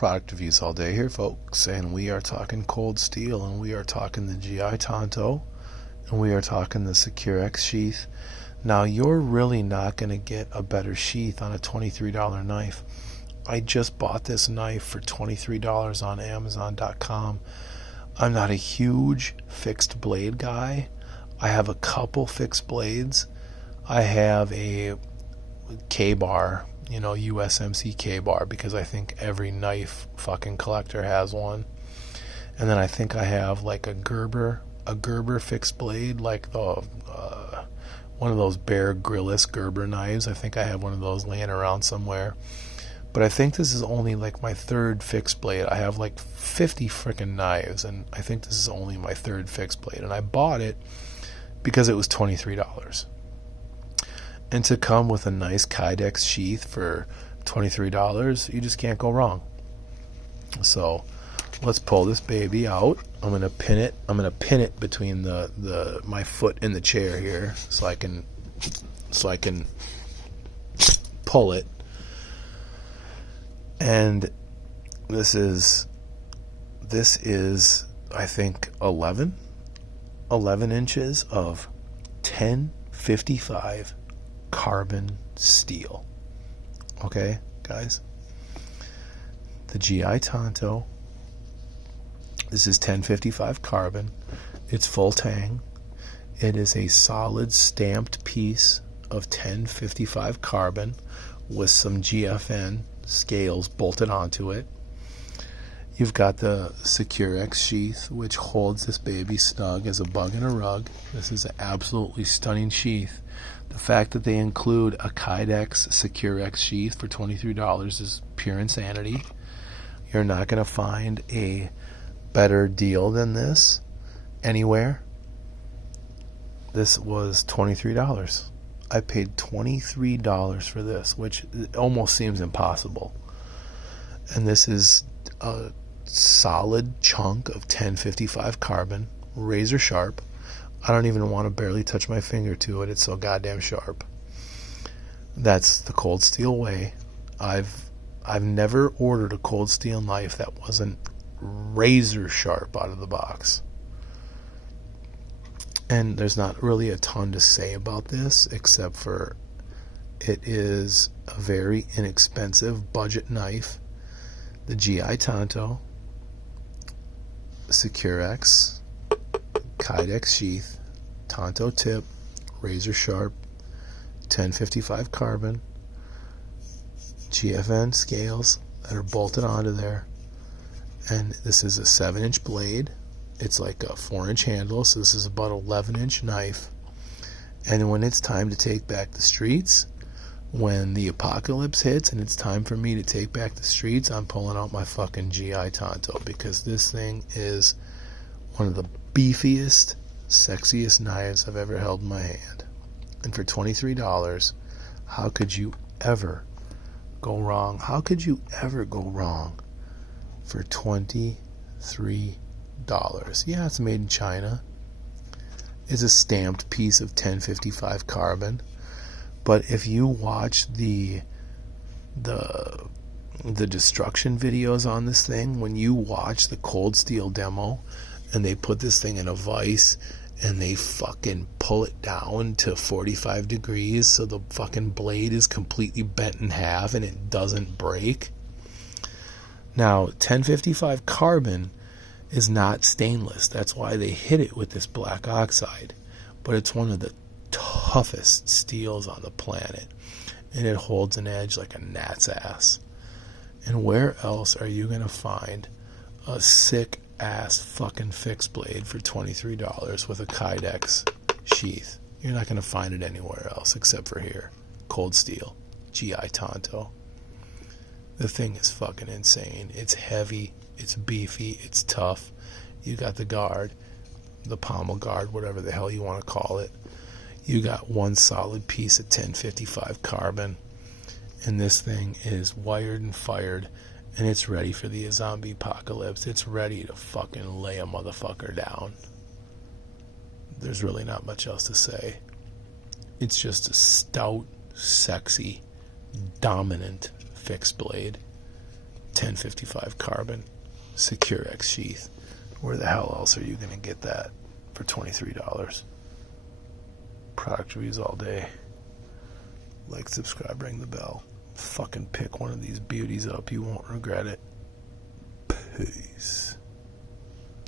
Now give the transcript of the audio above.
product reviews all day here, folks, and we are talking cold steel, and we are talking the GI Tanto, and we are talking the Kydex Sheath. Now, you're really not going to get a better sheath on a $23 knife. I just bought this knife for $23 on Amazon.com. I'm not a huge fixed blade guy. I have a couple fixed blades. I have a K-bar, USMC K-bar, because I think every knife fucking collector has one. And then I think I have like a Gerber fixed blade, like the one of those Bear Grylls Gerber knives. I think I have one of those laying around somewhere. But I think this is only like my third fixed blade. I have like 50 freaking knives, and I think this is only my third fixed blade. And I bought it because it was $23. And to come with a nice Kydex sheath for $23, you just can't go wrong. So let's pull this baby out. I'm gonna pin it between my foot in the chair here, so I can pull it. And this is I think 11 inches of 1055 carbon steel. Okay, guys, the GI Tanto. This is 1055 carbon. It's full Tang. It is a solid stamped piece of 1055 carbon with some GFN scales bolted onto it. You've got the Kydex sheath, which holds this baby snug as a bug in a rug. This is an absolutely stunning sheath. The fact that they include a Kydex Kydex sheath for $23 is pure insanity. You're not going to find a better deal than this anywhere. This was $23. I paid $23 for this, which almost seems impossible. And this is a solid chunk of 1055 carbon, razor sharp. I don't even want to barely touch my finger to it. It's so goddamn sharp. That's the cold steel way. I've never ordered a cold steel knife that wasn't razor sharp out of the box. And there's not really a ton to say about this, except for it is a very inexpensive budget knife. The GI Tanto, Kydex, Kydex sheath, Tanto tip, razor sharp, 1055 carbon, GFN scales that are bolted onto there. And this is a 7-inch blade. It's like a 4-inch handle, so this is about an 11-inch knife. And when it's time to take back the streets, when the apocalypse hits and it's time for me to take back the streets, I'm pulling out my fucking GI Tanto, because this thing is one of the beefiest, sexiest knives I've ever held in my hand. And for $23, how could you ever go wrong? How could you ever go wrong for $23? Yeah, it's made in China. It's a stamped piece of 1055 carbon. But if you watch the destruction videos on this thing, when you watch the cold steel demo and they put this thing in a vise and they fucking pull it down to 45 degrees so the fucking blade is completely bent in half and it doesn't break. Now, 1055 carbon is not stainless. That's why they hit it with this black oxide. But it's one of the toughest steels on the planet. And it holds an edge like a gnat's ass. And where else are you going to find a sick ass fucking fixed blade for $23 with a Kydex sheath? You're not going to find it anywhere else except for here. Cold steel. GI Tanto. The thing is fucking insane. It's heavy. It's beefy. It's tough. You got the guard, the pommel guard, whatever the hell you want to call it. You got one solid piece of 1055 carbon. And this thing is wired and fired. And it's ready for the zombie apocalypse. It's ready to fucking lay a motherfucker down. There's really not much else to say. It's just a stout, sexy, dominant fixed blade. 1055 carbon Secure X sheath. Where the hell else are you going to get that for $23? Product reviews all day. Like, subscribe, ring the bell. Fucking pick one of these beauties up. You won't regret it. Peace.